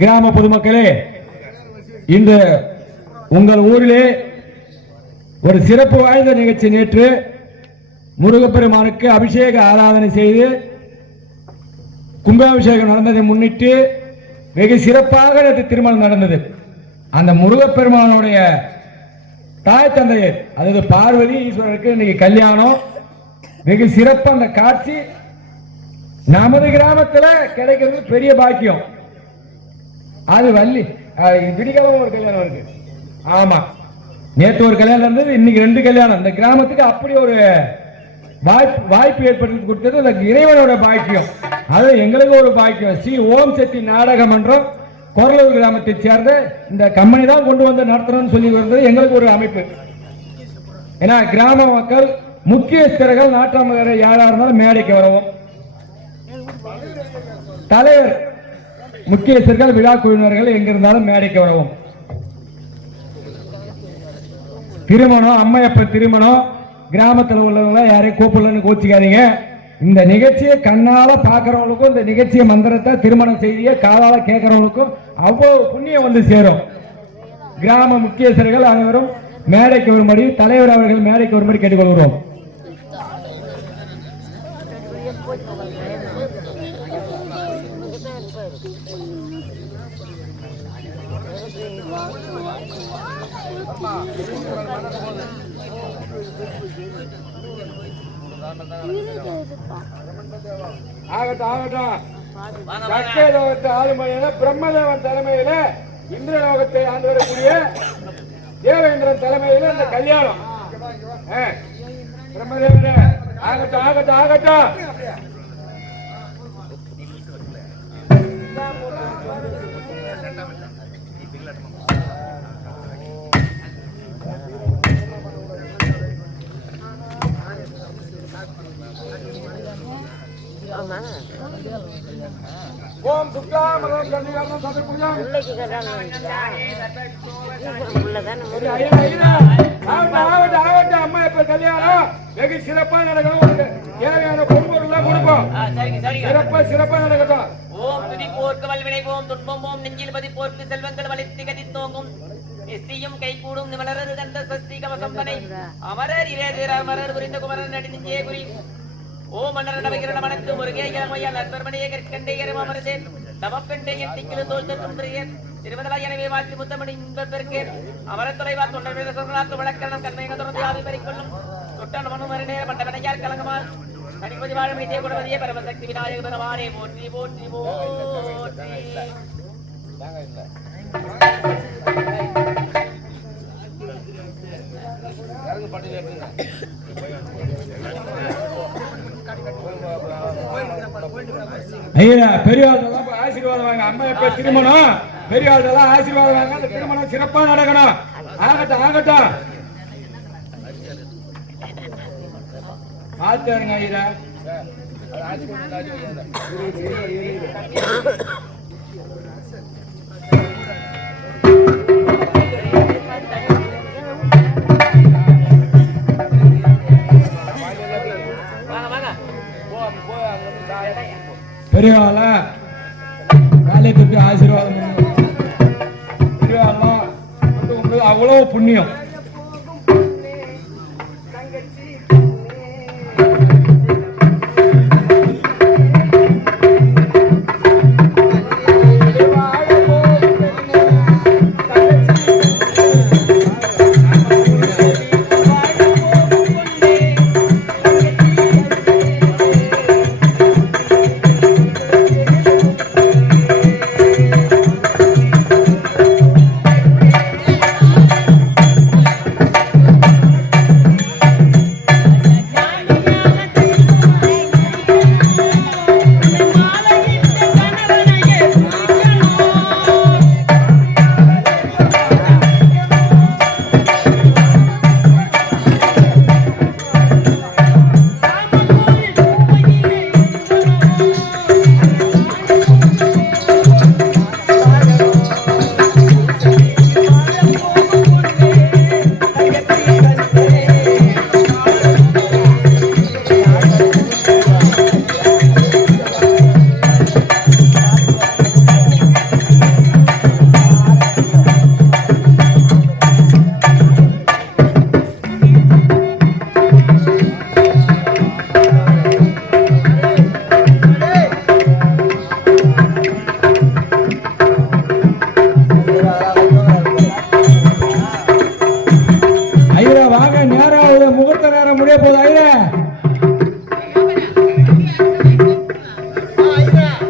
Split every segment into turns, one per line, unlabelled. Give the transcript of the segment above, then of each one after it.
கிராம பொதுமக்களே இந்த உங்கள் ஊரிலே ஒரு சிறப்பு வாய்ந்த நிகழ்ச்சி நேற்று முருகப்பெருமானுக்கு அபிஷேக ஆராதனை செய்து கும்பாபிஷேகம் நடந்ததை முன்னிட்டு வெகு சிறப்பாக நேற்று திருமணம் நடந்தது. அந்த முருகப்பெருமானுடைய தாய் தந்தையர் அதாவது பார்வதி ஈஸ்வரருக்கு இன்னைக்கு கல்யாணம். வெகு சிறப்பு அந்த காட்சி. நமது கிராமத்துல கிடைக்கிறது பெரிய பாக்கியம். அது வள்ளி. விடிகாலம் ஒரு கல்யாணம் இருக்கு. ஆமா. நேற்று ஒரு கல்யாணம் இருந்தது இன்னைக்கு ரெண்டு கல்யாணம். இந்த கிராமத்துக்கு அப்படி ஒரு வாய்ப்பு வாய்ப்பு ஏற்படுத்தி கொடுத்தது அந்த இறைவனோட பாக்கியம். அது எங்களுக்கு ஒரு பாக்கியம். ஸ்ரீ ஓம் சக்தி நாடக மன்றம் கொரலூர் கிராமத்தை சேர்ந்த இந்த கம்பெனி தான் கொண்டு வந்து நடத்துறோம்னு சொல்லி வந்தது. எங்களுக்கு ஒரு அமைப்பு. ஏன்னா கிராம மக்கள் முக்கியஸ்தர்கள் நாட்டாம யாரா இருந்தாலும் மேடைக்கு வரவும். தலைவர் முக்கியஸ்தர்கள் விழா குழுவினர்கள் எங்கிருந்தாலும் மேடைக்கு வரவும். திருமணம் அம்மையப்ப திருமணம் கிராமத்தில் உள்ளவங்க யாரையும் கூப்பிடலன்னு கோச்சிக்காதீங்க. இந்த நிகழ்ச்சியை கண்ணால பாக்குறவங்களுக்கும் இந்த நிகழ்ச்சியை மந்திரத்தை திருமண செய்தியை காலால கேட்கறவங்களுக்கும் அவ்வளவு புண்ணியம் வந்து சேரும். கிராம முக்கியஸ்தர்கள் அனைவரும் மேடைக்கு வரும்படி தலைவர் அவர்கள் மேடைக்கு வரும்படி கேட்டுக்கொள்கிறோம். ஆகட்டும் ஆகட்டும் சக்கரலோகத்தை ஆளுமையில பிரம்மதேவன் தலைமையில இந்திரலோகத்தை ஆண்டு வரக்கூடிய தேவேந்திரன் தலைமையில இந்த கல்யாணம் ஆ, பிரம்மதேவனே ஆகட்டும் ஆகட்டும் ஆகட்டும். அம்மா இப்ப கல்யாணம் வெகு சிறப்பா நடக்கணும் தேவையான பொருள் கொடுப்போம் சிறப்பா சிறப்பா நடக்கட்டும்
ஓம் துதி போர்க்கு வல்வினை ஓம் துன்பம் ஓம் நெஞ்சில் பதி போர்க்கு செல்வங்கள் வலித்து கதி தோங்கும் நிஸ்தியும் கைகூடும் நிமலரது கந்த சஸ்தி கவசம் தனை அமரர் இரேதர் அமரர் புரிந்த குமரன் நடி நெஞ்சே குறி ஓம் மன்னர் நவகிரண மனத்து முருகே இளமையால் நண்பர்மணியே கற்கண்டே அமரதே தமக்கண்டே என் திக்கில தோல் தரும் திருமதலா எனவே வாழ்த்து முத்தமணி இன்பத்திற்கு அமரத் தொலைவா தொண்டர் வழக்கரணம் கண்மையக தொடர்ந்து ஆவி பறிக்கொள்ளும் தொட்டான மனு மரணே பரமசக்தி விநாயக போற்றி போற்றி போற்றி.
பெரியவாழ்லாம் போய் ஆசீர்வாதம் வாங்க. அம்மா எப்ப திருமணம். பெரியவாழ்லாம் ஆசீர்வாதம் வாங்க. அந்த திருமணம் சிறப்பா நடக்கணும். ஆகட்டும் ஆகட்டும். பார்த்தாருங்க ஐயா. பெரியவாள? காலை ஆசீர்வாதம் பெரியவாளா பெரியவாள்லாம் அவ்வளவு புண்ணியம்.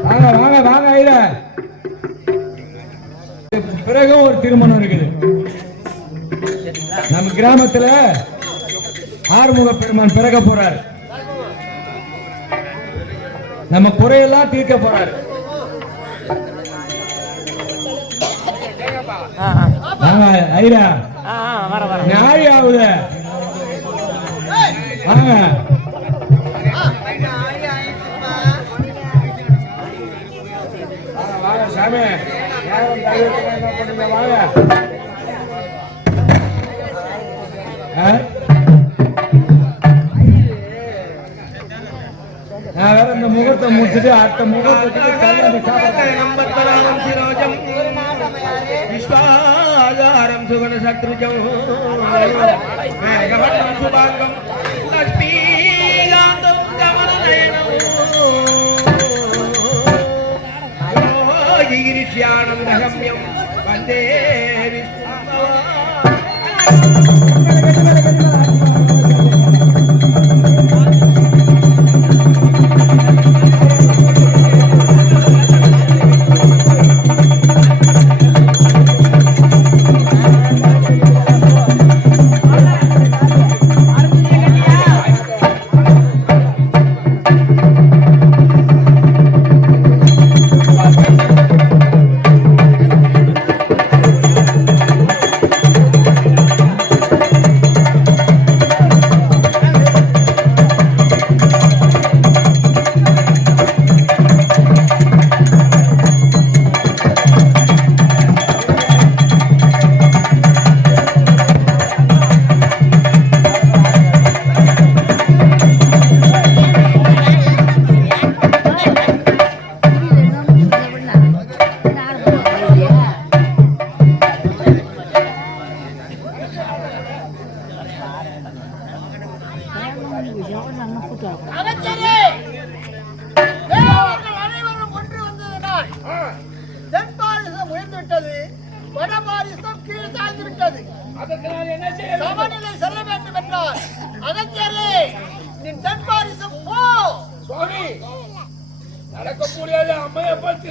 வாங்க வாங்க வாங்க ஐயா பிறகு ஒரு
திருமணம் இருக்குது. நம்ம கிராமத்துல ஆறுமுக பெருமான் பிறக போறார். நம்ம குறையெல்லாம் தீர்க்க போறார். வாங்க ஐயா ஞாயிறு ஆகுது வாங்க. வேற இந்த முகத்தை முடிச்சுட்டு அடுத்த
முகத்தை விஸ்வாதாரம் சுகண சத்ருஜம் சுபாங்கம்
லட்சுமி नित्यानन्दगम्यं वन्दे विष्णु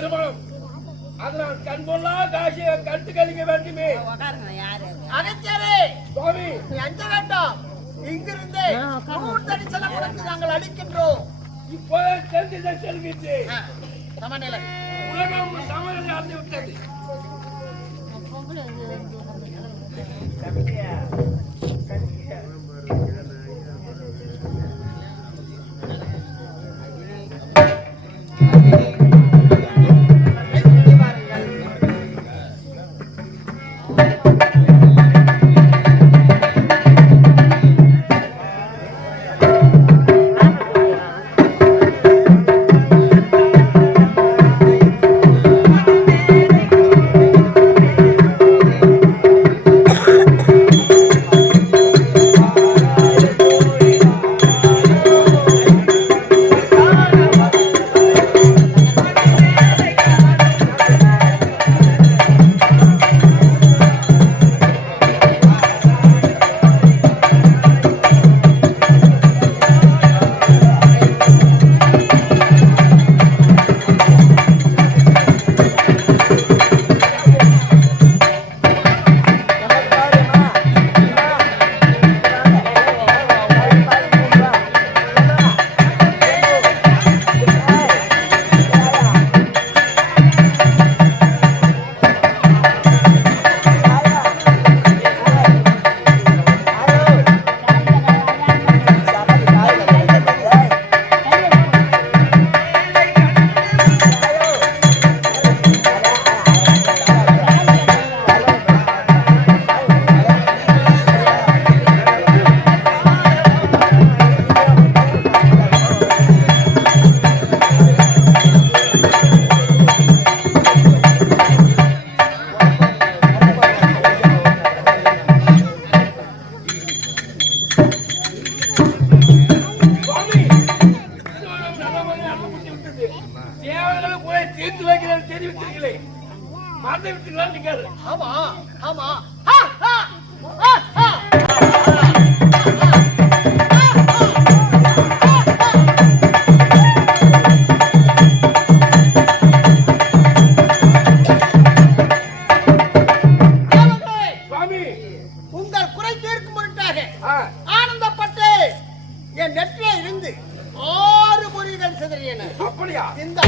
திருமணம் அதனால் கண் பொல்லா காசியை கண்டு கழிக்க வேண்டுமே.
அகத்தியரே!
சுவாமி!
நீ அஞ்ச வேண்டாம்? இங்கிருந்து நூறு தரிசனம் உனக்கு நாங்கள் அளிக்கின்றோம்.
இப்போதே தெரிஞ்சதை செல்கின்றேன்
ஆ, சமநிலை.
உலகம் சமநிலை அடைந்து விட்டது. சுவாமி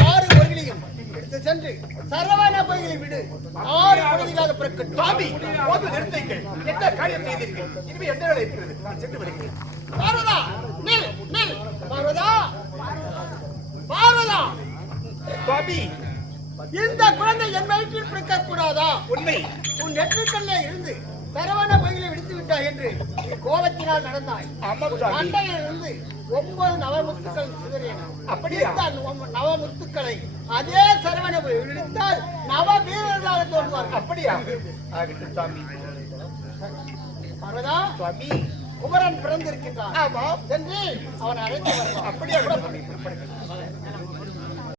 ஆறு பொருளையும் எடுத்து சென்று விடு. ஆறு
போது என்ன காரியம் செய்தீர்கள்? இனிமே என்ன வேலை இருக்கிறது? நான் சென்று வருகிறேன்.
நில் நில். பார்வதா
சுவாமி.
இந்த குழந்தை என் வயிற்றில் பிறக்க கூடாதா
உண்மை.
உன் நெற்றிக்கல்ல இருந்து சரவண பொய்களை விடுத்து விட்டாய் என்று கோபத்தினால் நடந்தாய். இருந்து ஒன்பது நவமுத்துக்கள் சிதறின.
அப்படியா?
நவமுத்துக்களை அதே சரவண பொய் விடுத்தால் நவ வீரர்களாக தோன்றுவார்கள்.
அப்படியா? ஆகட்டும் சுவாமி
பார்வதா
சுவாமி.
குமரன் பிறந்திருக்கின்றான். சென்று அவனை அழைத்து வரலாம்
அப்படியா.